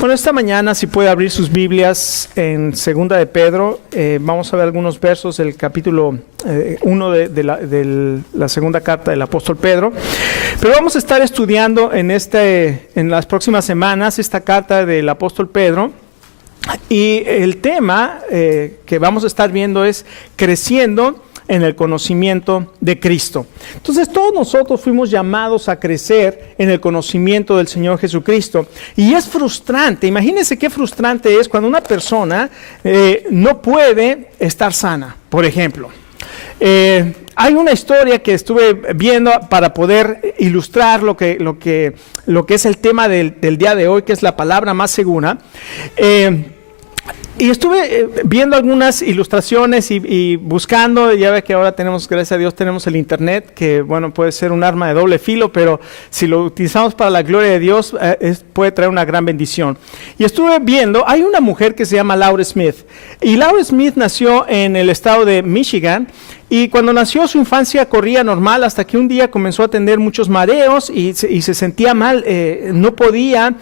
Bueno, esta mañana, si puede abrir sus Biblias en Segunda de Pedro, vamos a ver algunos versos del capítulo 1 de la segunda carta del apóstol Pedro. Pero vamos a estar estudiando en las próximas semanas esta carta del apóstol Pedro. Y el tema que vamos a estar viendo es creciendo en el conocimiento de Cristo. Entonces todos nosotros fuimos llamados a crecer en el conocimiento del Señor Jesucristo. Y es frustrante, imagínense qué frustrante es cuando una persona no puede estar sana, por ejemplo. Hay una historia que estuve viendo para poder ilustrar lo que es el tema del día de hoy, que es la palabra más segura. Y estuve viendo algunas ilustraciones y buscando, ya ve que ahora tenemos, gracias a Dios, tenemos el internet, que bueno, puede ser un arma de doble filo, pero si lo utilizamos para la gloria de Dios, puede traer una gran bendición. Y estuve viendo, hay una mujer que se llama Laura Smith, y Laura Smith nació en el estado de Michigan, y cuando nació su infancia corría normal hasta que un día comenzó a tener muchos mareos y se sentía mal, no podía,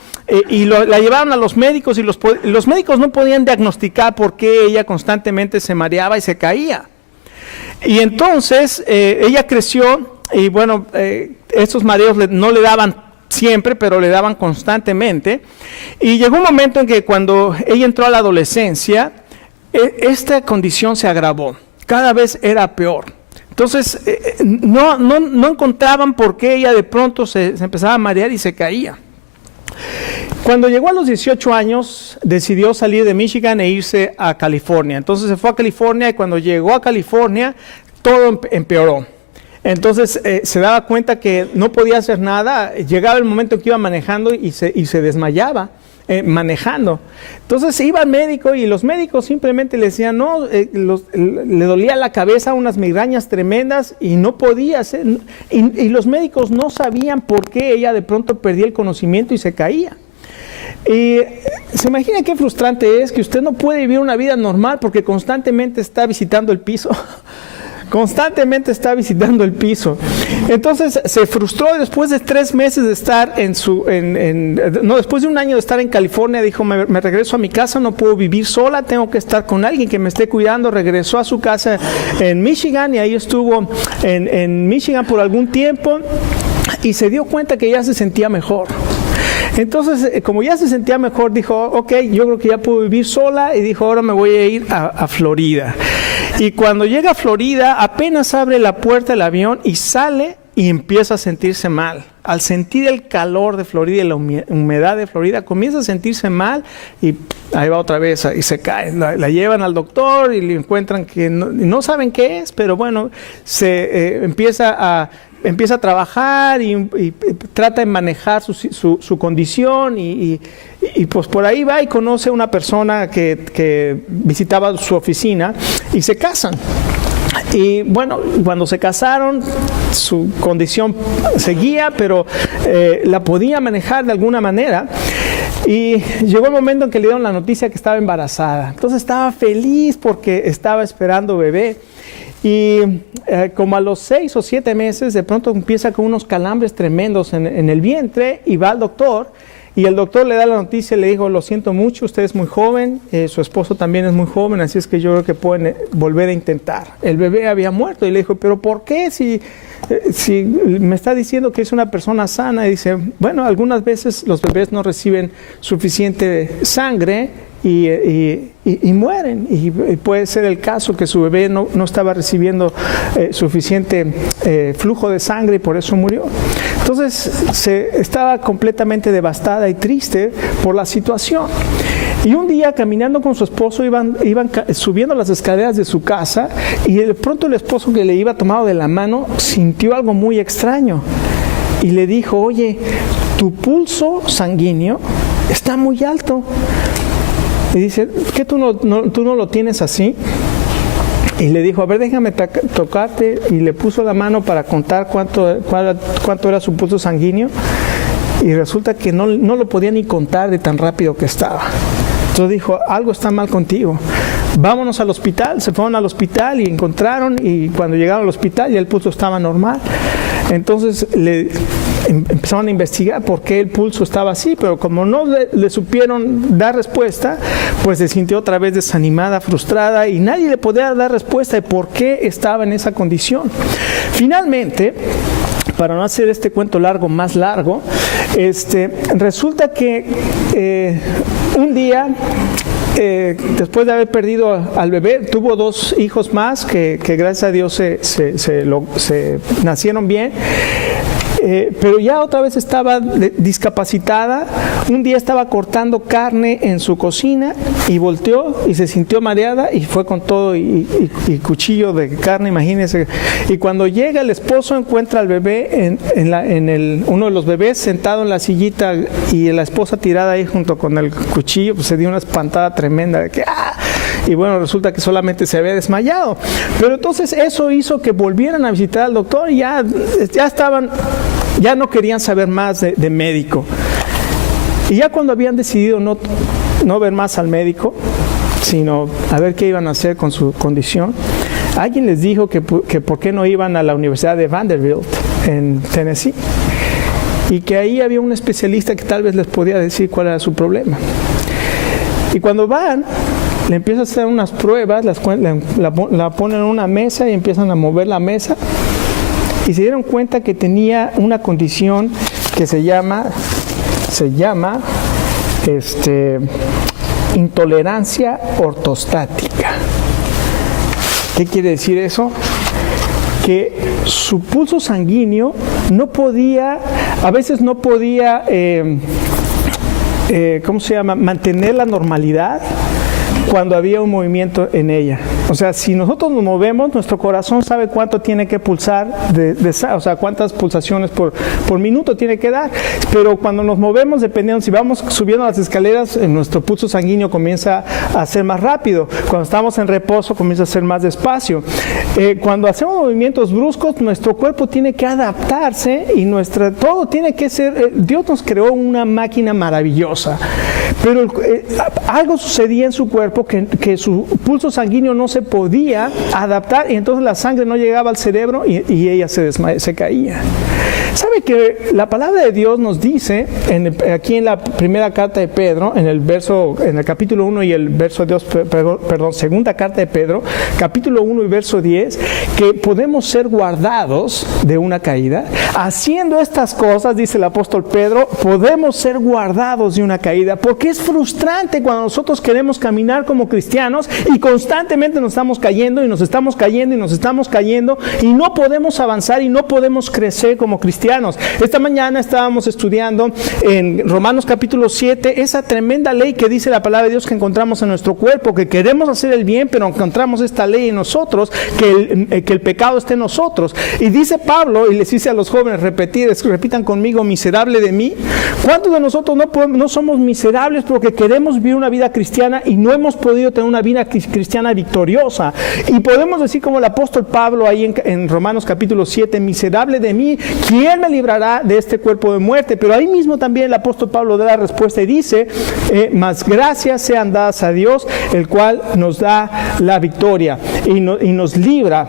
y la llevaron a los médicos y los médicos no podían diagnosticar por qué ella constantemente se mareaba y se caía. Y entonces ella creció y bueno, estos mareos no le daban siempre, pero le daban constantemente. Y llegó un momento en que cuando ella entró a la adolescencia, esta condición se agravó. Cada vez era peor. Entonces, no encontraban por qué ella de pronto se empezaba a marear y se caía. Cuando llegó a los 18 años, decidió salir de Michigan e irse a California. Entonces se fue a California y cuando llegó a California, todo empeoró. Entonces se daba cuenta que no podía hacer nada. Llegaba el momento en que iba manejando y se desmayaba. Manejando. Entonces iba al médico y los médicos simplemente le decían, no, le dolía la cabeza, unas migrañas tremendas y no podía hacer, y los médicos no sabían por qué ella de pronto perdía el conocimiento y se caía. Y se imagina qué frustrante es que usted no puede vivir una vida normal porque constantemente está visitando el piso. Constantemente está visitando el piso. Entonces se frustró después de 3 meses de estar después de un año de estar en California, dijo, me regreso a mi casa, no puedo vivir sola, tengo que estar con alguien que me esté cuidando. Regresó a su casa en Michigan y ahí estuvo en Michigan por algún tiempo y se dio cuenta que ya se sentía mejor. Entonces, como ya se sentía mejor, dijo, ok, yo creo que ya puedo vivir sola, y dijo, ahora me voy a ir a Florida. Y cuando llega a Florida, apenas abre la puerta del avión y sale y empieza a sentirse mal. Al sentir el calor de Florida y la humedad de Florida, comienza a sentirse mal y ahí va otra vez y se cae. La llevan al doctor y le encuentran que no saben qué es, pero bueno, empieza a trabajar y trata de manejar su condición y pues por ahí va y conoce a una persona que visitaba su oficina y se casan. Y bueno, cuando se casaron, su condición seguía, pero la podía manejar de alguna manera. Y llegó el momento en que le dieron la noticia que estaba embarazada. Entonces estaba feliz porque estaba esperando bebé. Y como a los 6 o 7 meses, de pronto empieza con unos calambres tremendos en el vientre y va al doctor. Y el doctor le da la noticia y le dijo, lo siento mucho, usted es muy joven, su esposo también es muy joven, así es que yo creo que pueden volver a intentar. El bebé había muerto y le dijo, ¿pero por qué? Si me está diciendo que es una persona sana. Y dice, bueno, algunas veces los bebés no reciben suficiente sangre y mueren. Y puede ser el caso que su bebé no estaba recibiendo suficiente flujo de sangre y por eso murió. Entonces estaba completamente devastada y triste por la situación. Y un día caminando con su esposo iban subiendo las escaleras de su casa y de pronto el esposo que le iba tomado de la mano sintió algo muy extraño y le dijo, oye, tu pulso sanguíneo está muy alto. Y dice, ¿qué tú no lo tienes así? Y le dijo, a ver, déjame tocarte. Y le puso la mano para contar cuánto era su pulso sanguíneo. Y resulta que no lo podía ni contar de tan rápido que estaba. Entonces dijo, algo está mal contigo. Vámonos al hospital. Se fueron al hospital y encontraron. Y cuando llegaron al hospital ya el pulso estaba normal. Entonces empezaron a investigar por qué el pulso estaba así, pero como no le supieron dar respuesta, pues se sintió otra vez desanimada, frustrada, y nadie le podía dar respuesta de por qué estaba en esa condición. Finalmente, para no hacer este cuento más largo, resulta que un día, después de haber perdido al bebé, tuvo 2 hijos más que gracias a Dios se nacieron bien. Pero ya otra vez estaba discapacitada. Un día estaba cortando carne en su cocina y volteó y se sintió mareada y fue con todo y cuchillo de carne, imagínense. Y cuando llega el esposo, encuentra al bebé uno de los bebés sentado en la sillita y la esposa tirada ahí junto con el cuchillo. Pues se dio una espantada tremenda de que ¡ah! Y bueno, resulta que solamente se había desmayado. Pero entonces eso hizo que volvieran a visitar al doctor y ya no querían saber más de médico. Y ya cuando habían decidido no ver más al médico, sino a ver qué iban a hacer con su condición, alguien les dijo que por qué no iban a la Universidad de Vanderbilt en Tennessee, y que ahí había un especialista que tal vez les podía decir cuál era su problema. Y cuando van, le empiezan a hacer unas pruebas, la ponen en una mesa y empiezan a mover la mesa, y se dieron cuenta que tenía una condición que se llama intolerancia ortostática. ¿Qué quiere decir eso? Que su pulso sanguíneo a veces no podía mantener la normalidad cuando había un movimiento en ella. O sea, si nosotros nos movemos, nuestro corazón sabe cuánto tiene que pulsar, o sea, cuántas pulsaciones por minuto tiene que dar. Pero cuando nos movemos, dependiendo, si vamos subiendo las escaleras, nuestro pulso sanguíneo comienza a ser más rápido. Cuando estamos en reposo, comienza a ser más despacio. Cuando hacemos movimientos bruscos, nuestro cuerpo tiene que adaptarse y todo tiene que ser... Dios nos creó una máquina maravillosa, pero algo sucedía en su cuerpo que su pulso sanguíneo no se podía adaptar, y entonces la sangre no llegaba al cerebro y ella se caía. ¿Sabe que la palabra de Dios nos dice aquí en la primera carta de Pedro, en el capítulo 1 y el verso 2, segunda carta de Pedro, capítulo 1 y verso 10, que podemos ser guardados de una caída? Haciendo estas cosas, dice el apóstol Pedro, podemos ser guardados de una caída, porque es frustrante cuando nosotros queremos caminar como cristianos y constantemente nos estamos cayendo y nos estamos cayendo y nos estamos cayendo y no podemos avanzar y no podemos crecer como cristianos. Esta mañana estábamos estudiando en Romanos capítulo 7 esa tremenda ley que dice la palabra de Dios que encontramos en nuestro cuerpo, que queremos hacer el bien, pero encontramos esta ley en nosotros, que el pecado esté en nosotros. Y dice Pablo, y les dice a los jóvenes, repitan conmigo, miserable de mí. ¿Cuántos de nosotros no somos miserables porque queremos vivir una vida cristiana y no hemos podido tener una vida cristiana victoriosa? Y podemos decir como el apóstol Pablo ahí en Romanos capítulo 7, miserable de mí, ¿quién me librará de este cuerpo de muerte? Pero ahí mismo también el apóstol Pablo da la respuesta y dice, mas gracias sean dadas a Dios, el cual nos da la victoria y nos libra.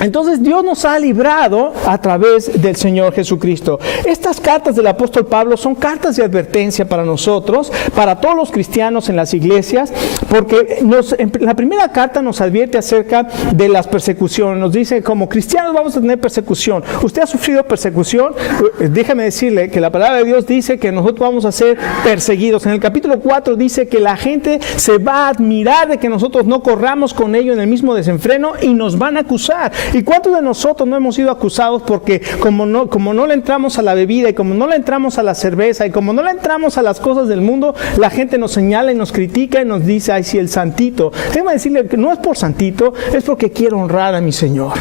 Entonces Dios nos ha librado a través del Señor Jesucristo. Estas cartas del apóstol Pablo son cartas de advertencia para nosotros, para todos los cristianos en las iglesias, porque en la primera carta nos advierte acerca de las persecuciones. Nos dice, como cristianos vamos a tener persecución. ¿Usted ha sufrido persecución? Déjame decirle que la palabra de Dios dice que nosotros vamos a ser perseguidos. En el capítulo 4 dice que la gente se va a admirar de que nosotros no corramos con ellos en el mismo desenfreno y nos van a acusar. ¿Y cuántos de nosotros no hemos sido acusados porque como no le entramos a la bebida y como no le entramos a la cerveza y como no le entramos a las cosas del mundo, la gente nos señala y nos critica y nos dice, ay, sí, el santito? Déjame decirle que no es por santito, es porque quiero honrar a mi Señor.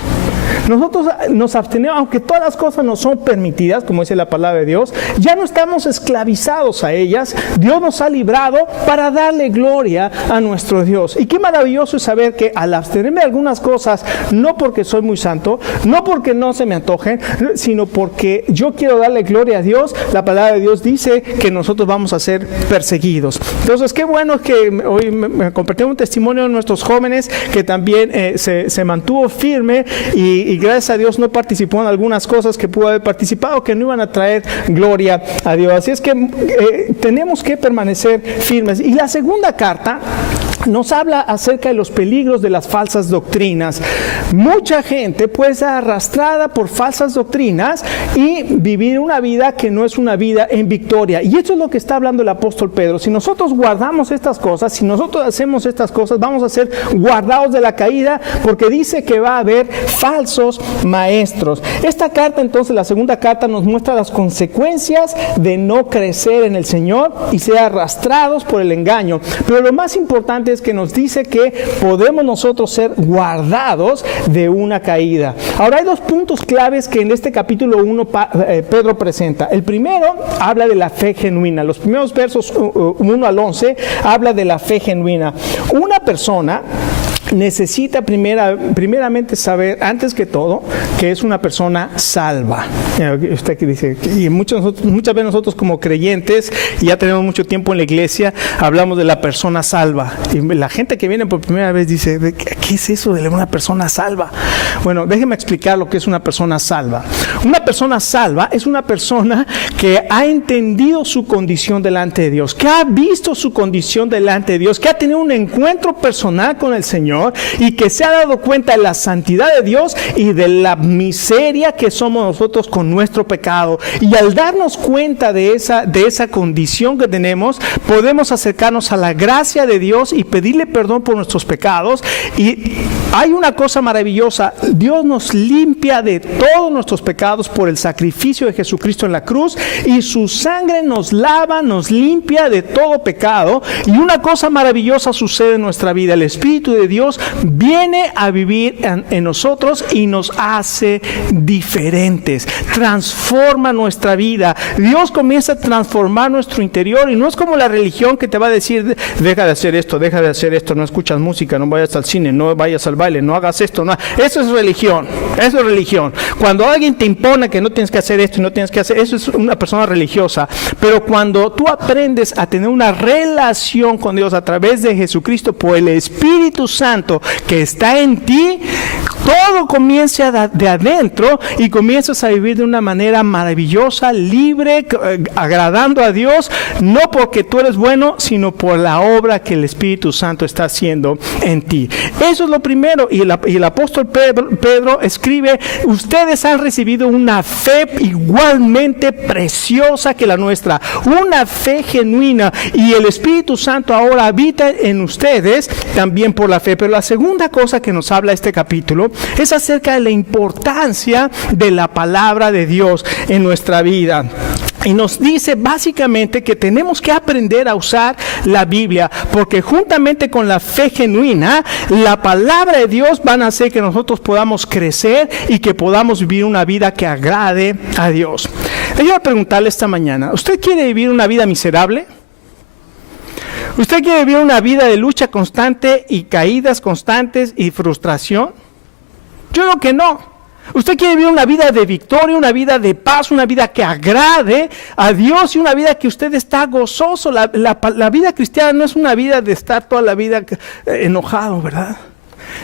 Nosotros nos abstenemos, aunque todas las cosas nos son permitidas, como dice la palabra de Dios, ya no estamos esclavizados a ellas. Dios nos ha librado para darle gloria a nuestro Dios. Y qué maravilloso es saber que al abstenerme de algunas cosas, no porque soy muy santo, no porque no se me antojen, sino porque yo quiero darle gloria a Dios, la palabra de Dios dice que nosotros vamos a ser perseguidos. Entonces, qué bueno que hoy me compartieron un testimonio de nuestros jóvenes que también se mantuvo firme y y gracias a Dios no participó en algunas cosas que pudo haber participado, que no iban a traer gloria a Dios. Así es que tenemos que permanecer firmes. Y la segunda carta nos habla acerca de los peligros de las falsas doctrinas. Mucha gente puede ser arrastrada por falsas doctrinas y vivir una vida que no es una vida en victoria. Y esto es lo que está hablando el apóstol Pedro. Si nosotros guardamos estas cosas, si nosotros hacemos estas cosas, vamos a ser guardados de la caída, porque dice que va a haber falsos maestros. Esta carta, entonces, la segunda carta, nos muestra las consecuencias de no crecer en el Señor y ser arrastrados por el engaño. Pero lo más importante es que nos dice que podemos nosotros ser guardados de una caída. Ahora hay dos puntos claves que en este capítulo 1 Pedro presenta. El primero habla de la fe genuina. Los primeros versos 1 al 11 habla de la fe genuina. Una persona necesita primeramente saber, antes que todo, que es una persona salva. Usted que dice, y muchas veces nosotros como creyentes, y ya tenemos mucho tiempo en la iglesia, hablamos de la persona salva. Y la gente que viene por primera vez dice, ¿qué es eso de una persona salva? Bueno, déjeme explicar lo que es una persona salva. Una persona salva es una persona que ha entendido su condición delante de Dios, que ha visto su condición delante de Dios, que ha tenido un encuentro personal con el Señor, y que se ha dado cuenta de la santidad de Dios y de la miseria que somos nosotros con nuestro pecado. Y al darnos cuenta de esa condición que tenemos, podemos acercarnos a la gracia de Dios y pedirle perdón por nuestros pecados. Y hay una cosa maravillosa: Dios nos limpia de todos nuestros pecados por el sacrificio de Jesucristo en la cruz, y su sangre nos lava, nos limpia de todo pecado. Y una cosa maravillosa sucede en nuestra vida: el Espíritu de Dios viene a vivir en nosotros y nos hace diferentes, transforma nuestra vida. Dios comienza a transformar nuestro interior, y no es como la religión que te va a decir, deja de hacer esto, no escuchas música, no vayas al cine, no vayas al baile, no hagas esto, no. Eso es religión, eso es religión. Cuando alguien te impone que no tienes que hacer esto y no tienes que hacer, eso es una persona religiosa. Pero cuando tú aprendes a tener una relación con Dios a través de Jesucristo por el Espíritu Santo que está en ti, todo comienza de adentro y comienzas a vivir de una manera maravillosa, libre, agradando a Dios, no porque tú eres bueno, sino por la obra que el Espíritu Santo está haciendo en ti. Eso es lo primero. Y el apóstol Pedro escribe: ustedes han recibido una fe igualmente preciosa que la nuestra, una fe genuina, y el Espíritu Santo ahora habita en ustedes también por la fe. Pero la segunda cosa que nos habla este capítulo es acerca de la importancia de la palabra de Dios en nuestra vida. Y nos dice básicamente que tenemos que aprender a usar la Biblia, porque juntamente con la fe genuina, la palabra de Dios van a hacer que nosotros podamos crecer y que podamos vivir una vida que agrade a Dios. Déjame preguntarle esta mañana: ¿usted quiere vivir una vida miserable? ¿Usted quiere vivir una vida de lucha constante y caídas constantes y frustración? Yo creo que no. Usted quiere vivir una vida de victoria, una vida de paz, una vida que agrade a Dios y una vida que usted está gozoso. La vida cristiana no es una vida de estar toda la vida enojado, ¿verdad?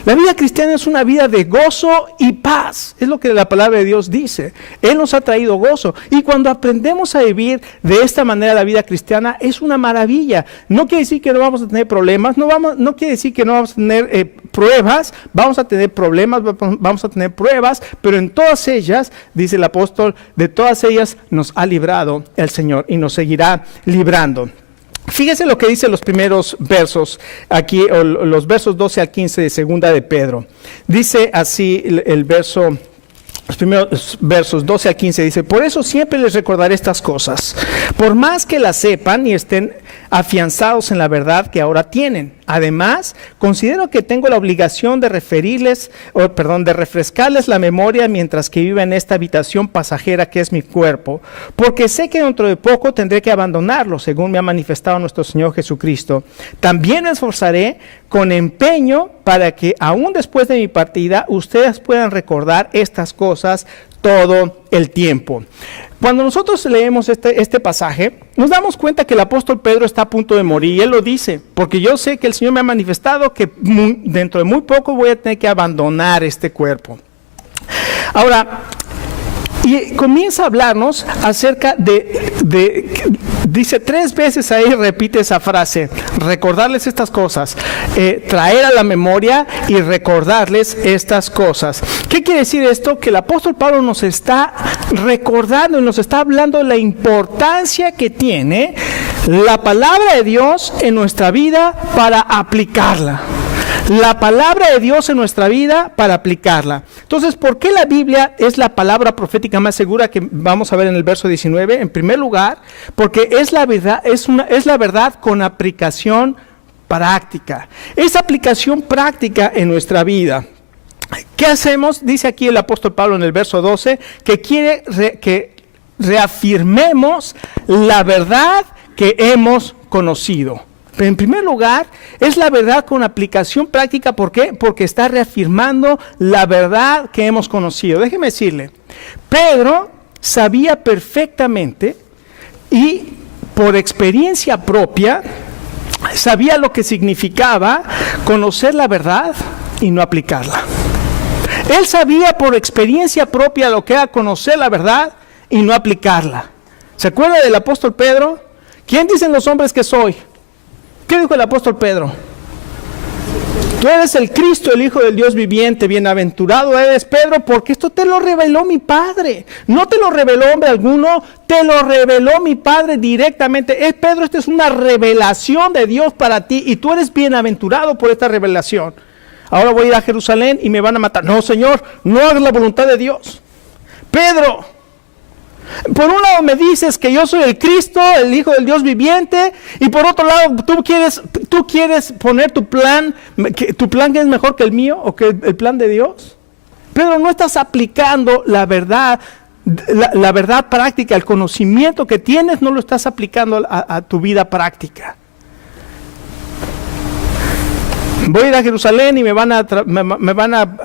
La vida cristiana es una vida de gozo y paz. Es lo que la palabra de Dios dice. Él nos ha traído gozo. Y cuando aprendemos a vivir de esta manera la vida cristiana, es una maravilla. No quiere decir que no vamos a tener problemas, no quiere decir que no vamos a tener pruebas. Vamos a tener problemas, vamos a tener pruebas, pero en todas ellas, dice el apóstol, de todas ellas nos ha librado el Señor y nos seguirá librando. Fíjese lo que dice los primeros versos aquí, o los versos 12 al 15 de segunda de Pedro. Dice así los primeros versos 12 al 15, dice: por eso siempre les recordaré estas cosas, por más que las sepan y estén afianzados en la verdad que ahora tienen. Además, considero que tengo la obligación de refrescarles la memoria mientras que viva en esta habitación pasajera que es mi cuerpo, porque sé que dentro de poco tendré que abandonarlo, según me ha manifestado nuestro Señor Jesucristo. También me esforzaré con empeño para que aún después de mi partida ustedes puedan recordar estas cosas todo el tiempo. Cuando nosotros leemos este pasaje, nos damos cuenta que el apóstol Pedro está a punto de morir, y él lo dice: porque yo sé que el Señor me ha manifestado que dentro de muy poco voy a tener que abandonar este cuerpo. Ahora, y comienza a hablarnos acerca dice 3 veces ahí, repite esa frase, recordarles estas cosas, traer a la memoria y recordarles estas cosas. ¿Qué quiere decir esto? Que el apóstol Pablo nos está recordando y nos está hablando de la importancia que tiene la palabra de Dios en nuestra vida para aplicarla. La palabra de Dios en nuestra vida para aplicarla. Entonces, ¿por qué la Biblia es la palabra profética más segura que vamos a ver en el verso 19? En primer lugar, porque es la verdad, es la verdad con aplicación práctica. Es aplicación práctica en nuestra vida. ¿Qué hacemos? Dice aquí el apóstol Pablo en el verso 12, que quiere que reafirmemos la verdad que hemos conocido. Pero en primer lugar, es la verdad con aplicación práctica. ¿Por qué? Porque está reafirmando la verdad que hemos conocido. Déjeme decirle, Pedro sabía perfectamente y por experiencia propia, sabía lo que significaba conocer la verdad y no aplicarla. Él sabía por experiencia propia lo que era conocer la verdad y no aplicarla. ¿Se acuerda del apóstol Pedro? ¿Quién dicen los hombres que soy? ¿Qué dijo el apóstol Pedro? Tú eres el Cristo, el Hijo del Dios viviente, bienaventurado eres, Pedro, porque esto te lo reveló mi Padre. No te lo reveló hombre alguno, te lo reveló mi Padre directamente. Pedro, esta es una revelación de Dios para ti y tú eres bienaventurado por esta revelación. Ahora voy a ir a Jerusalén y me van a matar. No, Señor, no hagas la voluntad de Dios. Pedro, por un lado me dices que yo soy el Cristo, el Hijo del Dios viviente, y por otro lado tú quieres poner tu plan que es mejor que el mío o que el plan de Dios. Pero no estás aplicando la verdad práctica, el conocimiento que tienes no lo estás aplicando a tu vida práctica. Voy a ir a Jerusalén y me van a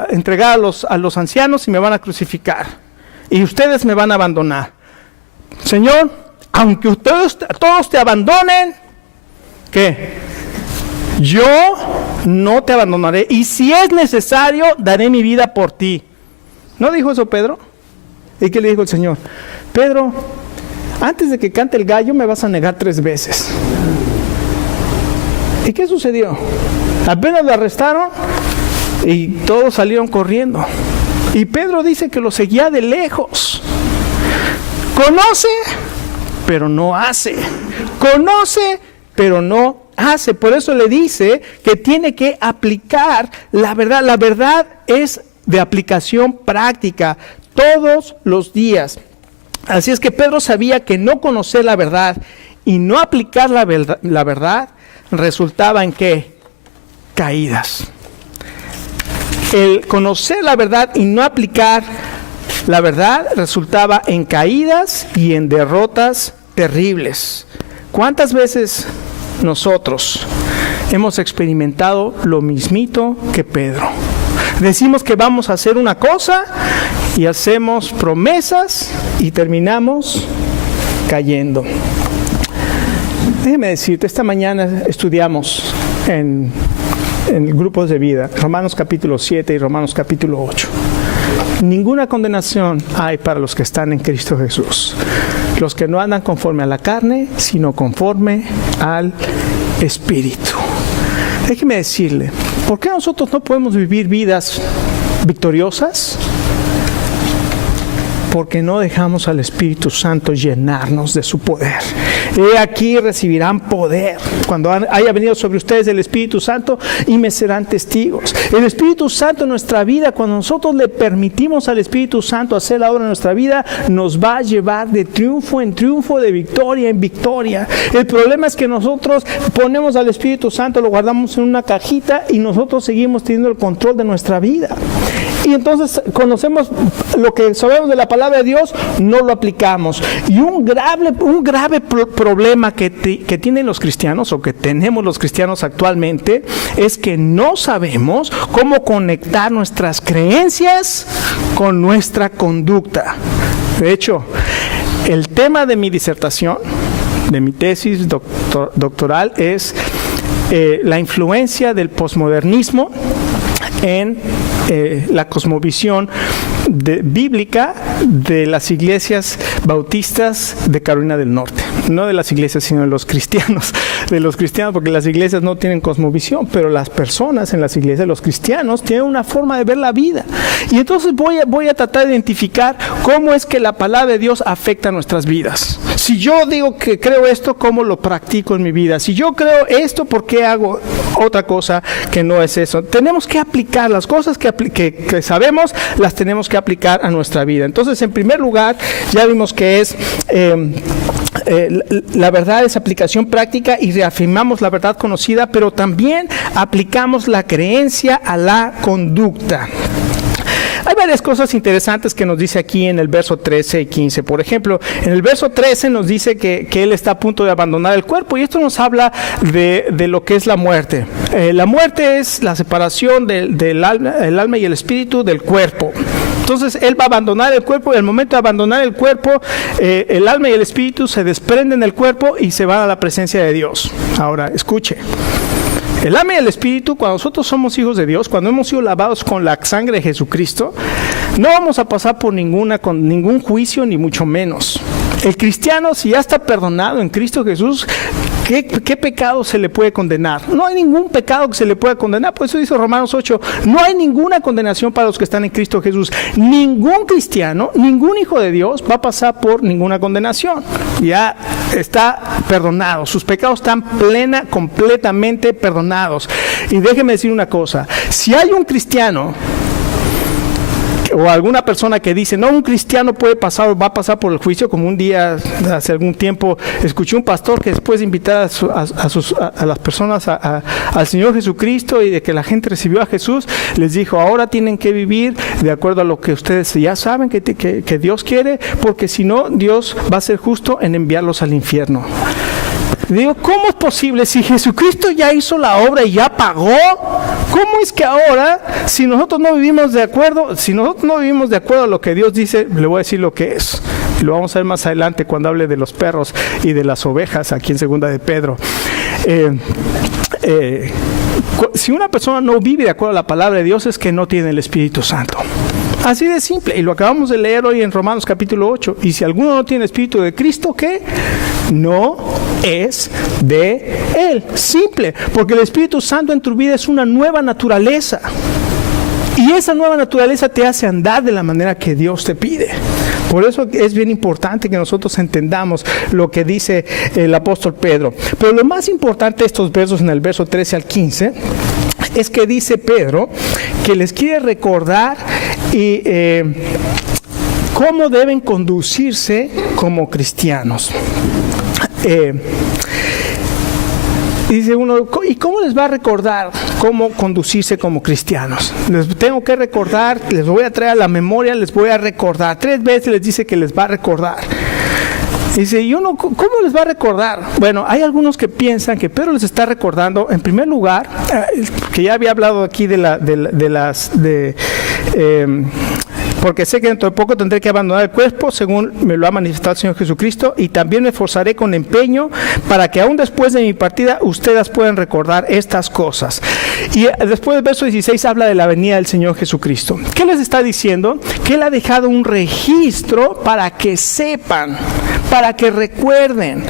entregar a los ancianos y me van a crucificar. Y ustedes me van a abandonar. Señor, aunque ustedes todos te abandonen, ¿qué? Yo no te abandonaré. Y si es necesario, daré mi vida por ti. ¿No dijo eso Pedro? ¿Y qué le dijo el Señor? Pedro, antes de que cante el gallo me vas a negar 3 veces. ¿Y qué sucedió? Apenas lo arrestaron y todos salieron corriendo. Y Pedro dice que lo seguía de lejos. Conoce, pero no hace. Conoce, pero no hace. Por eso le dice que tiene que aplicar la verdad. La verdad es de aplicación práctica todos los días. Así es que Pedro sabía que no conocer la verdad y no aplicar la verdad resultaba en ¿qué? Caídas. El conocer la verdad y no aplicar la verdad resultaba en caídas y en derrotas terribles. ¿Cuántas veces nosotros hemos experimentado lo mismito que Pedro? Decimos que vamos a hacer una cosa y hacemos promesas y terminamos cayendo. Déjeme decirte, esta mañana estudiamos en grupos de vida, Romanos capítulo 7 y Romanos capítulo 8. Ninguna condenación hay para los que están en Cristo Jesús, los que no andan conforme a la carne, sino conforme al Espíritu. Déjeme decirle, ¿por qué nosotros no podemos vivir vidas victoriosas? Porque no dejamos al Espíritu Santo llenarnos de su poder. He aquí recibirán poder cuando haya venido sobre ustedes el Espíritu Santo y me serán testigos. El Espíritu Santo en nuestra vida, cuando nosotros le permitimos al Espíritu Santo hacer la obra en nuestra vida, nos va a llevar de triunfo en triunfo, de victoria en victoria. El problema es que nosotros ponemos al Espíritu Santo, lo guardamos en una cajita y nosotros seguimos teniendo el control de nuestra vida. Y entonces conocemos lo que sabemos de la palabra de Dios, no lo aplicamos. Y un grave problema que tienen los cristianos, o que tenemos los cristianos actualmente, es que no sabemos cómo conectar nuestras creencias con nuestra conducta. De hecho, el tema de mi disertación, de mi tesis doctoral, es la influencia del posmodernismo en la cosmovisión bíblica de las iglesias bautistas de Carolina del Norte. No de las iglesias, sino de los cristianos. De los cristianos, porque las iglesias no tienen cosmovisión, pero las personas en las iglesias, los cristianos, tienen una forma de ver la vida. Y entonces voy a tratar de identificar cómo es que la palabra de Dios afecta nuestras vidas. Si yo digo que creo esto, ¿cómo lo practico en mi vida? Si yo creo esto, ¿por qué hago otra cosa que no es eso? Tenemos que aplicar las cosas que sabemos, las tenemos que aplicar a nuestra vida. Entonces, en primer lugar, ya vimos que es la verdad es aplicación práctica y reafirmamos la verdad conocida, pero también aplicamos la creencia a la conducta. Hay varias cosas interesantes que nos dice aquí en el verso 13 y 15. Por ejemplo, en el verso 13 nos dice que él está a punto de abandonar el cuerpo, y esto nos habla de lo que es la muerte. La muerte es la separación del alma y el espíritu del cuerpo. Entonces él va a abandonar el cuerpo, y al momento de abandonar el cuerpo, el alma y el espíritu se desprenden del cuerpo y se van a la presencia de Dios. Ahora, escuche. El alma y el espíritu, cuando nosotros somos hijos de Dios, cuando hemos sido lavados con la sangre de Jesucristo, no vamos a pasar por ningún juicio, ni mucho menos. El cristiano, si ya está perdonado en Cristo Jesús, ¿qué pecado se le puede condenar? No hay ningún pecado que se le pueda condenar. Por eso dice Romanos 8, no hay ninguna condenación para los que están en Cristo Jesús. Ningún cristiano, ningún hijo de Dios va a pasar por ninguna condenación. Ya está perdonado. Sus pecados están completamente perdonados. Y déjeme decir una cosa. Si hay un cristiano o alguna persona que dice, no, un cristiano va a pasar por el juicio, como un día, hace algún tiempo, escuché un pastor que después de invitar a las personas al Señor Jesucristo y de que la gente recibió a Jesús, les dijo, ahora tienen que vivir de acuerdo a lo que ustedes ya saben que Dios quiere, porque si no, Dios va a ser justo en enviarlos al infierno. Digo, ¿cómo es posible? Si Jesucristo ya hizo la obra y ya pagó, ¿cómo es que ahora, si nosotros no vivimos de acuerdo a lo que Dios dice, le voy a decir lo que es? Y lo vamos a ver más adelante cuando hable de los perros y de las ovejas, aquí en Segunda de Pedro. Si una persona no vive de acuerdo a la palabra de Dios, es que no tiene el Espíritu Santo. Así de simple, y lo acabamos de leer hoy en Romanos capítulo 8. Y si alguno no tiene Espíritu de Cristo, ¿qué? No es de Él. Simple, porque el Espíritu Santo en tu vida es una nueva naturaleza. Y esa nueva naturaleza te hace andar de la manera que Dios te pide. Por eso es bien importante que nosotros entendamos lo que dice el apóstol Pedro. Pero lo más importante de estos versos, en el verso 13 al 15, es que dice Pedro que les quiere recordar cómo deben conducirse como cristianos. Dice uno, ¿y cómo les va a recordar cómo conducirse como cristianos? Les tengo que recordar, les voy a traer a la memoria, les voy a recordar. 3 veces les dice que les va a recordar. Dice, ¿cómo les va a recordar? Bueno, hay algunos que piensan que Pedro les está recordando, en primer lugar, que ya había hablado aquí porque sé que dentro de poco tendré que abandonar el cuerpo, según me lo ha manifestado el Señor Jesucristo, y también me esforzaré con empeño para que aún después de mi partida ustedes puedan recordar estas cosas. Y después del verso 16 habla de la venida del Señor Jesucristo. ¿Qué les está diciendo? Que Él ha dejado un registro para que sepan, para que recuerden.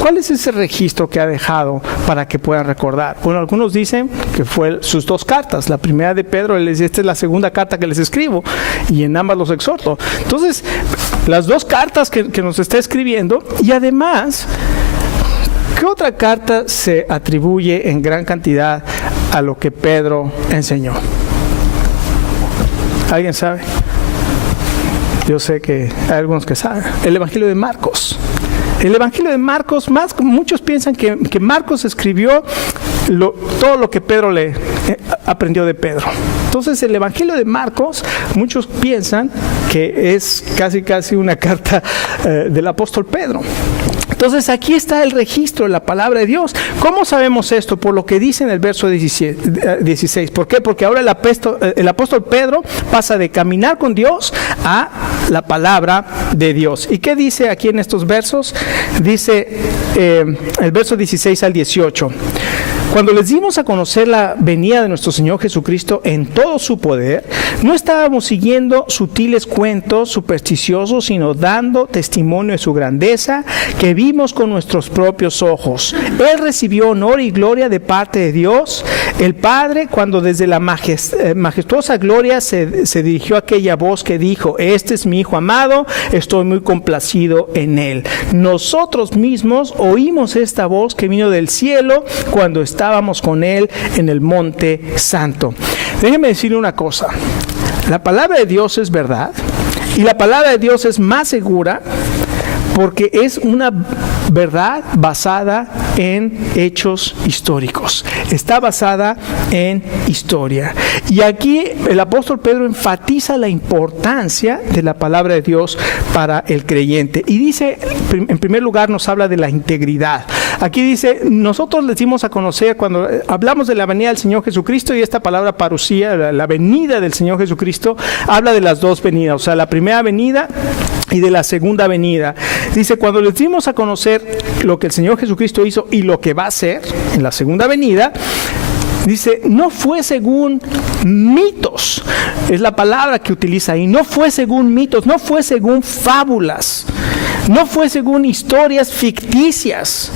¿Cuál es ese registro que ha dejado para que puedan recordar? Bueno, algunos dicen que fue sus 2 cartas. La primera de Pedro, él dice, esta es la segunda carta que les escribo, y en ambas los exhorto. Entonces, las 2 cartas que nos está escribiendo, y además, ¿qué otra carta se atribuye en gran cantidad a lo que Pedro enseñó? ¿Alguien sabe? Yo sé que hay algunos que saben. El Evangelio de Marcos. El Evangelio de Marcos, muchos piensan que Marcos escribió todo lo que Pedro le aprendió de Pedro. Entonces el Evangelio de Marcos, muchos piensan que es casi una carta del apóstol Pedro. Entonces aquí está el registro de la palabra de Dios. ¿Cómo sabemos esto? Por lo que dice en el verso 16. ¿Por qué? Porque ahora el apóstol Pedro pasa de caminar con Dios a la palabra de Dios. ¿Y qué dice aquí en estos versos? Dice el verso 16 al 18. Cuando les dimos a conocer la venida de nuestro Señor Jesucristo en todo su poder, no estábamos siguiendo sutiles cuentos supersticiosos, sino dando testimonio de su grandeza que vimos con nuestros propios ojos. Él recibió honor y gloria de parte de Dios, el Padre, cuando desde la majestuosa gloria se dirigió aquella voz que dijo: este es mi Hijo amado, estoy muy complacido en él. Nosotros mismos oímos esta voz que vino del cielo cuando estábamos con él en el monte santo. Déjeme decirle una cosa: la palabra de Dios es verdad, y la palabra de Dios es más segura porque es una verdad basada en hechos históricos. Está basada en historia. Y aquí el apóstol Pedro enfatiza la importancia de la palabra de Dios para el creyente. Y dice, en primer lugar, nos habla de la integridad. Aquí dice, nosotros les dimos a conocer, cuando hablamos de la venida del Señor Jesucristo, y esta palabra parusía, la venida del Señor Jesucristo, habla de las dos venidas, o sea, la primera venida y de la segunda venida. Dice, cuando les dimos a conocer lo que el Señor Jesucristo hizo y lo que va a hacer en la segunda venida, dice, no fue según mitos, es la palabra que utiliza ahí, no fue según mitos, no fue según fábulas, no fue según historias ficticias.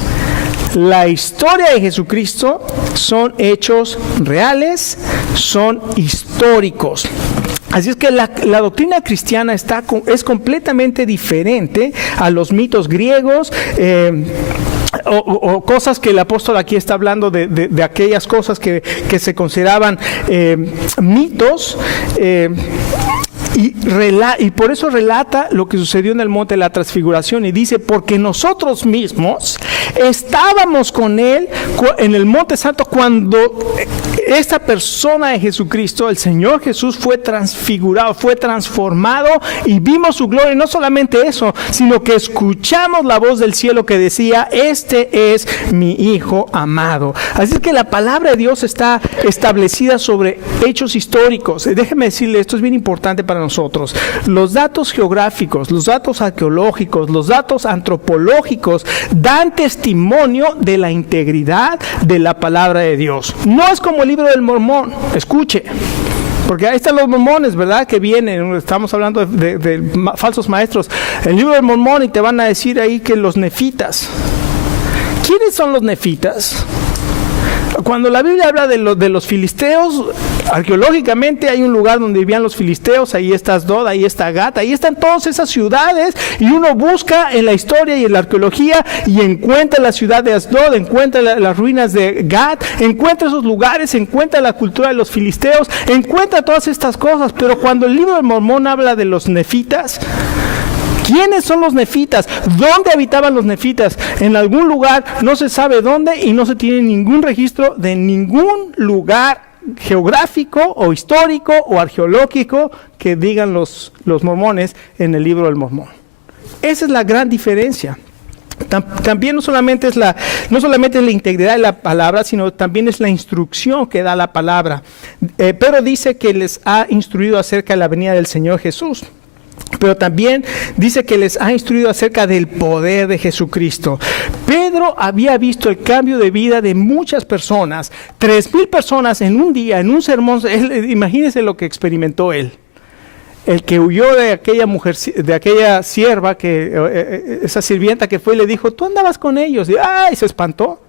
La historia de Jesucristo son hechos reales, son históricos. Así es que la doctrina cristiana es completamente diferente a los mitos griegos, o cosas que el apóstol aquí está hablando de aquellas cosas que se consideraban mitos. Y por eso relata lo que sucedió en el monte de la transfiguración y dice, porque nosotros mismos estábamos con él en el monte santo cuando esta persona de Jesucristo, el Señor Jesús, fue transfigurado, fue transformado y vimos su gloria. Y no solamente eso, sino que escuchamos la voz del cielo que decía: este es mi Hijo amado. Así es que la palabra de Dios está establecida sobre hechos históricos. Déjeme decirle, esto es bien importante para nosotros. Los datos geográficos, los datos arqueológicos, los datos antropológicos dan testimonio de la integridad de la palabra de Dios. No es como el libro del Mormón, escuche, porque ahí están los mormones, ¿verdad? Que vienen, estamos hablando de falsos maestros. El libro del Mormón, y te van a decir ahí que los nefitas. ¿Quiénes son los nefitas? Cuando la Biblia habla de los filisteos, arqueológicamente hay un lugar donde vivían los filisteos, ahí está Asdod, ahí está Gat, ahí están todas esas ciudades, y uno busca en la historia y en la arqueología y encuentra la ciudad de Asdod, encuentra las ruinas de Gat, encuentra esos lugares, encuentra la cultura de los filisteos, encuentra todas estas cosas. Pero cuando el libro de Mormón habla de los nefitas, ¿quiénes son los nefitas? ¿Dónde habitaban los nefitas? En algún lugar, no se sabe dónde, y no se tiene ningún registro de ningún lugar geográfico o histórico o arqueológico que digan los mormones en el libro del Mormón. Esa es la gran diferencia. También no solamente es la integridad de la palabra, sino también es la instrucción que da la palabra. Pedro dice que les ha instruido acerca de la venida del Señor Jesús. Pero también dice que les ha instruido acerca del poder de Jesucristo. Pedro había visto el cambio de vida de muchas personas, 3,000 personas en un día, en un sermón. Imagínense lo que experimentó él. El que huyó de aquella mujer, de aquella sierva, esa sirvienta que fue y le dijo: tú andabas con ellos. Y ¡ay! Se espantó.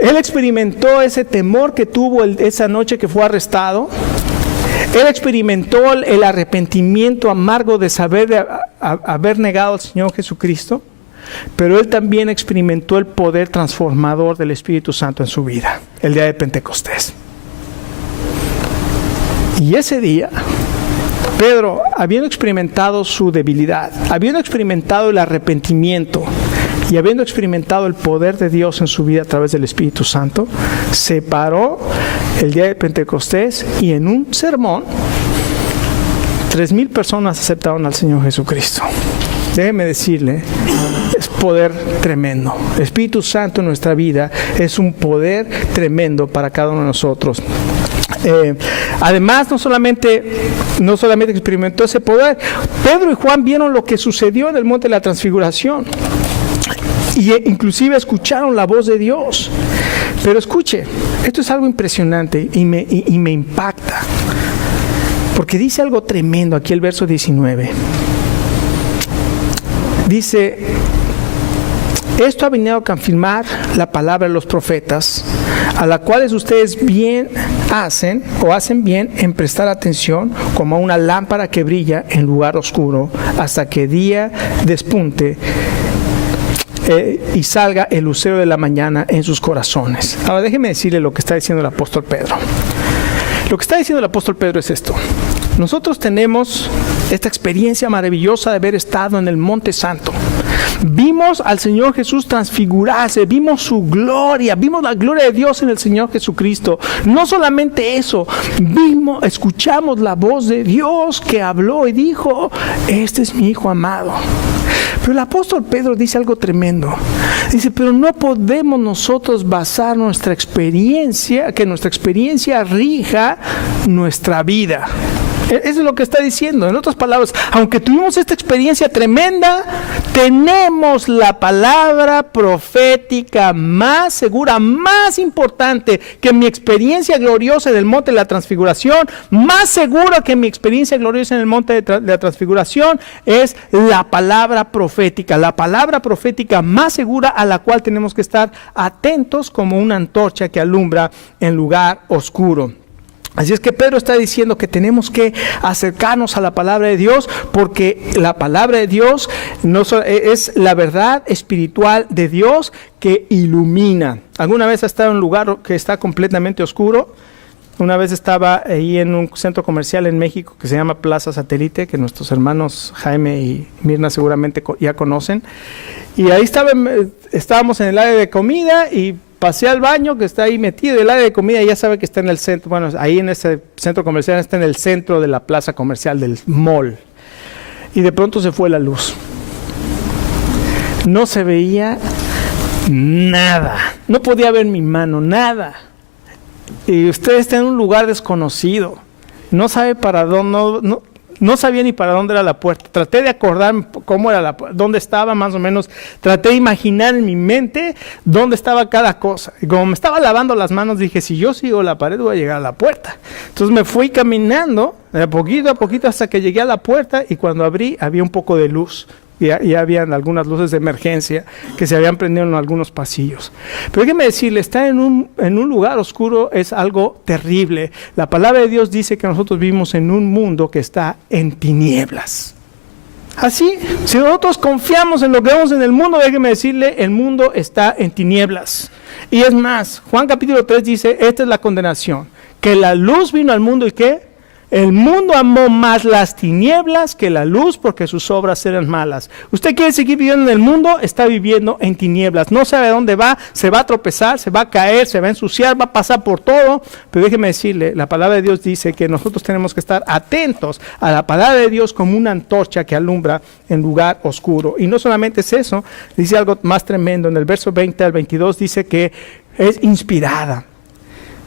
Él experimentó ese temor que tuvo esa noche que fue arrestado. Él experimentó el arrepentimiento amargo de haber negado al Señor Jesucristo, pero él también experimentó el poder transformador del Espíritu Santo en su vida, el día de Pentecostés. Y ese día, Pedro, habiendo experimentado su debilidad, habiendo experimentado el arrepentimiento y habiendo experimentado el poder de Dios en su vida a través del Espíritu Santo, se paró el día de Pentecostés y en un sermón 3,000 personas aceptaron al Señor Jesucristo. Déjeme decirle, es poder tremendo. El Espíritu Santo en nuestra vida es un poder tremendo para cada uno de nosotros. Además, no solamente experimentó ese poder, Pedro y Juan vieron lo que sucedió en el monte de la transfiguración. Y inclusive escucharon la voz de Dios. Pero escuche, esto es algo impresionante y me impacta. Porque dice algo tremendo aquí el verso 19. Dice, esto ha venido a confirmar la palabra de los profetas, a la cuales ustedes bien hacen bien en prestar atención como a una lámpara que brilla en lugar oscuro hasta que día despunte y salga el lucero de la mañana en sus corazones. Ahora déjeme decirle lo que está diciendo el apóstol Pedro. Lo que está diciendo el apóstol Pedro es esto. Nosotros tenemos esta experiencia maravillosa de haber estado en el Monte Santo. Vimos al Señor Jesús transfigurarse, vimos su gloria, vimos la gloria de Dios en el Señor Jesucristo. No solamente eso, escuchamos la voz de Dios que habló y dijo, este es mi Hijo amado. Pero el apóstol Pedro dice algo tremendo. Dice, pero no podemos nosotros basar nuestra experiencia, que nuestra experiencia rija nuestra vida. Eso es lo que está diciendo. En otras palabras, aunque tuvimos esta experiencia tremenda, tenemos la palabra profética más segura, más importante que mi experiencia gloriosa en el monte de la transfiguración, más segura que mi experiencia gloriosa en el monte de la transfiguración, es la palabra profética más segura a la cual tenemos que estar atentos como una antorcha que alumbra en lugar oscuro. Así es que Pedro está diciendo que tenemos que acercarnos a la palabra de Dios, porque la palabra de Dios es la verdad espiritual de Dios que ilumina. ¿Alguna vez ha estado en un lugar que está completamente oscuro? Una vez estaba ahí en un centro comercial en México que se llama Plaza Satélite, que nuestros hermanos Jaime y Mirna seguramente ya conocen. Y ahí estábamos en el área de comida y pasé al baño que está ahí metido. El área de comida ya sabe que está en el centro. Bueno, ahí en ese centro comercial está en el centro de la plaza comercial del mall. Y de pronto se fue la luz. No se veía nada. No podía ver mi mano, nada. Y usted está en un lugar desconocido. No sabe para dónde, no sabía ni para dónde era la puerta. Traté de acordarme cómo era dónde estaba más o menos. Traté de imaginar en mi mente dónde estaba cada cosa. Y como me estaba lavando las manos, dije, si yo sigo la pared voy a llegar a la puerta. Entonces me fui caminando de poquito a poquito hasta que llegué a la puerta, y cuando abrí había un poco de luz. Y habían algunas luces de emergencia que se habían prendido en algunos pasillos. Pero déjeme decirle, estar en un lugar oscuro es algo terrible. La palabra de Dios dice que nosotros vivimos en un mundo que está en tinieblas. Así, si nosotros confiamos en lo que vemos en el mundo, déjeme decirle, el mundo está en tinieblas. Y es más, Juan capítulo 3 dice, esta es la condenación, que la luz vino al mundo y ¿qué? El mundo amó más las tinieblas que la luz, porque sus obras eran malas. Usted quiere seguir viviendo en el mundo, está viviendo en tinieblas. No sabe a dónde va, se va a tropezar, se va a caer, se va a ensuciar, va a pasar por todo. Pero déjeme decirle, la palabra de Dios dice que nosotros tenemos que estar atentos a la palabra de Dios como una antorcha que alumbra en lugar oscuro. Y no solamente es eso, dice algo más tremendo. En el verso 20 al 22 dice que es inspirada.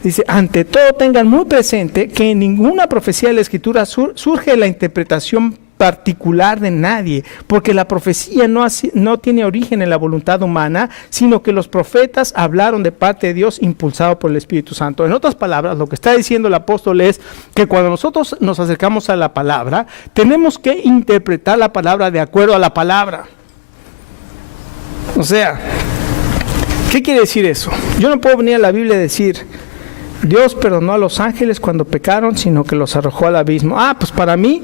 Dice, ante todo tengan muy presente que en ninguna profecía de la Escritura surge la interpretación particular de nadie, porque la profecía no tiene origen en la voluntad humana, sino que los profetas hablaron de parte de Dios impulsado por el Espíritu Santo. En otras palabras, lo que está diciendo el apóstol es que cuando nosotros nos acercamos a la palabra, tenemos que interpretar la palabra de acuerdo a la palabra. O sea, ¿qué quiere decir eso? Yo no puedo venir a la Biblia y decir, Dios perdonó a los ángeles cuando pecaron, sino que los arrojó al abismo. Pues para mí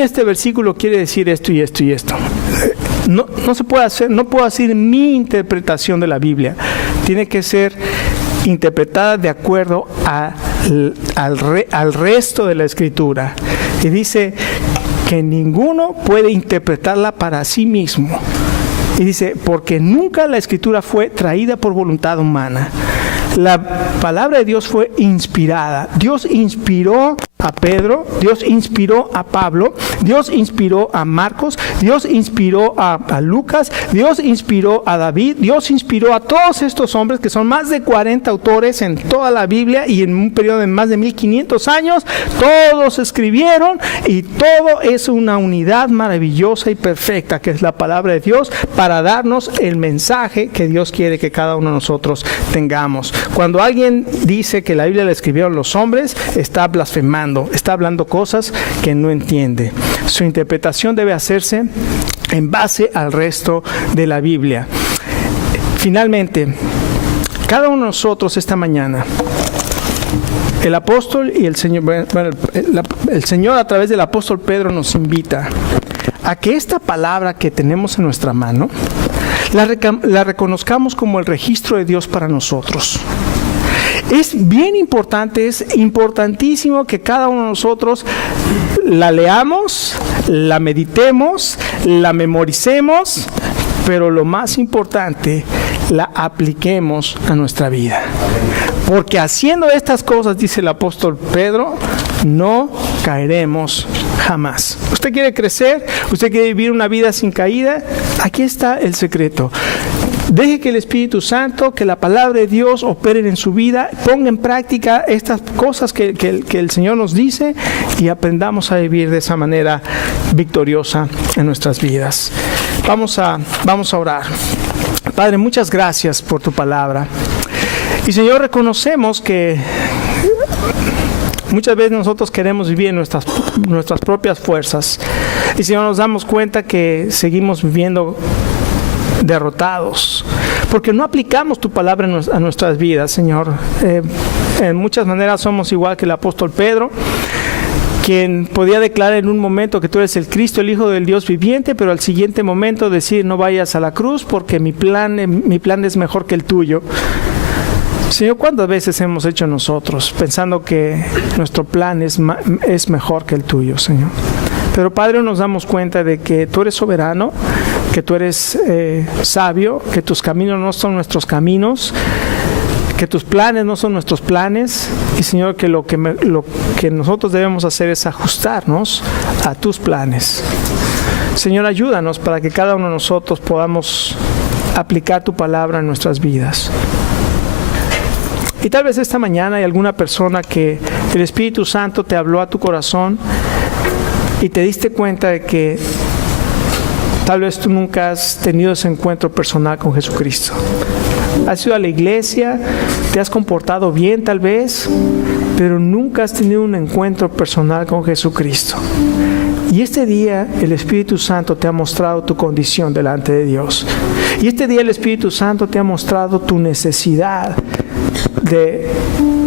este versículo quiere decir esto y esto y esto. No se puede hacer, no puedo hacer mi interpretación de la Biblia. Tiene que ser interpretada de acuerdo al resto de la Escritura. Y dice que ninguno puede interpretarla para sí mismo. Y dice, porque nunca la Escritura fue traída por voluntad humana. La palabra de Dios fue inspirada. Dios inspiró a Pedro, Dios inspiró a Pablo, Dios inspiró a Marcos, Dios inspiró a Lucas, Dios inspiró a David, Dios inspiró a todos estos hombres que son más de 40 autores en toda la Biblia y en un periodo de más de 1500 años, todos escribieron y todo es una unidad maravillosa y perfecta que es la palabra de Dios para darnos el mensaje que Dios quiere que cada uno de nosotros tengamos. Cuando alguien dice que la Biblia la escribieron los hombres, está blasfemando, está hablando cosas que no entiende. Su interpretación debe hacerse en base al resto de la Biblia. Finalmente, cada uno de nosotros esta mañana, el apóstol y el Señor, el Señor a través del apóstol Pedro nos invita a que esta palabra que tenemos en nuestra mano la reconozcamos como el registro de Dios para nosotros. Es bien importante, es importantísimo que cada uno de nosotros la leamos, la meditemos, la memoricemos, pero lo más importante, la apliquemos a nuestra vida. Porque haciendo estas cosas, dice el apóstol Pedro, no caeremos jamás. ¿Usted quiere crecer? ¿Usted quiere vivir una vida sin caída? Aquí está el secreto. Deje que el Espíritu Santo, que la palabra de Dios opere en su vida, ponga en práctica estas cosas que el Señor nos dice y aprendamos a vivir de esa manera victoriosa en nuestras vidas. Vamos a orar. Padre, muchas gracias por tu palabra. Y Señor, reconocemos que muchas veces nosotros queremos vivir en nuestras propias fuerzas. Y Señor, nos damos cuenta que seguimos viviendo derrotados, porque no aplicamos tu palabra a nuestras vidas, Señor. En muchas maneras somos igual que el apóstol Pedro, quien podía declarar en un momento que tú eres el Cristo, el Hijo del Dios viviente, pero al siguiente momento decir no vayas a la cruz porque mi plan es mejor que el tuyo. Señor, ¿cuántas veces hemos hecho nosotros pensando que nuestro plan es mejor que el tuyo, Señor? Pero Padre, nos damos cuenta de que tú eres soberano, que tú eres sabio, que tus caminos no son nuestros caminos, que tus planes no son nuestros planes, y Señor, que lo que nosotros debemos hacer es ajustarnos a tus planes. Señor, ayúdanos para que cada uno de nosotros podamos aplicar tu palabra en nuestras vidas. Y tal vez esta mañana hay alguna persona que el Espíritu Santo te habló a tu corazón y te diste cuenta de que tal vez tú nunca has tenido ese encuentro personal con Jesucristo. Has ido a la iglesia, te has comportado bien tal vez, pero nunca has tenido un encuentro personal con Jesucristo. Y este día el Espíritu Santo te ha mostrado tu condición delante de Dios. Y este día el Espíritu Santo te ha mostrado tu necesidad de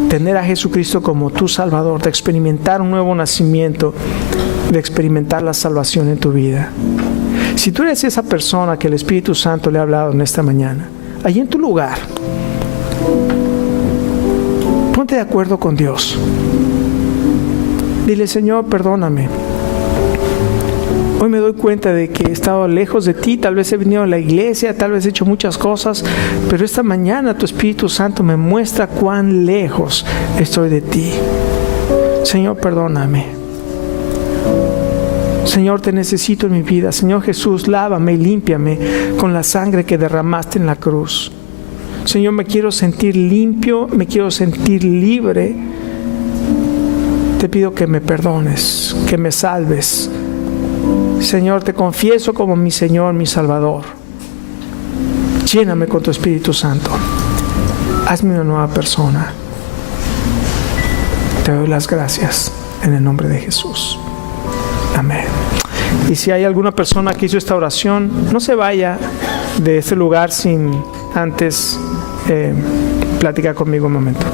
tener a Jesucristo como tu Salvador, de experimentar un nuevo nacimiento, de experimentar la salvación en tu vida. Si tú eres esa persona que el Espíritu Santo le ha hablado en esta mañana, allí en tu lugar, ponte de acuerdo con Dios. Dile, Señor, perdóname. Hoy me doy cuenta de que he estado lejos de ti, tal vez he venido a la iglesia, tal vez he hecho muchas cosas, pero esta mañana tu Espíritu Santo me muestra cuán lejos estoy de ti. Señor, perdóname. Señor, te necesito en mi vida. Señor Jesús, lávame y límpiame con la sangre que derramaste en la cruz. Señor, me quiero sentir limpio, me quiero sentir libre. Te pido que me perdones, que me salves. Señor, te confieso como mi Señor, mi Salvador. Lléname con tu Espíritu Santo. Hazme una nueva persona. Te doy las gracias en el nombre de Jesús. Amén. Y si hay alguna persona que hizo esta oración, no se vaya de este lugar sin antes platicar conmigo un momento.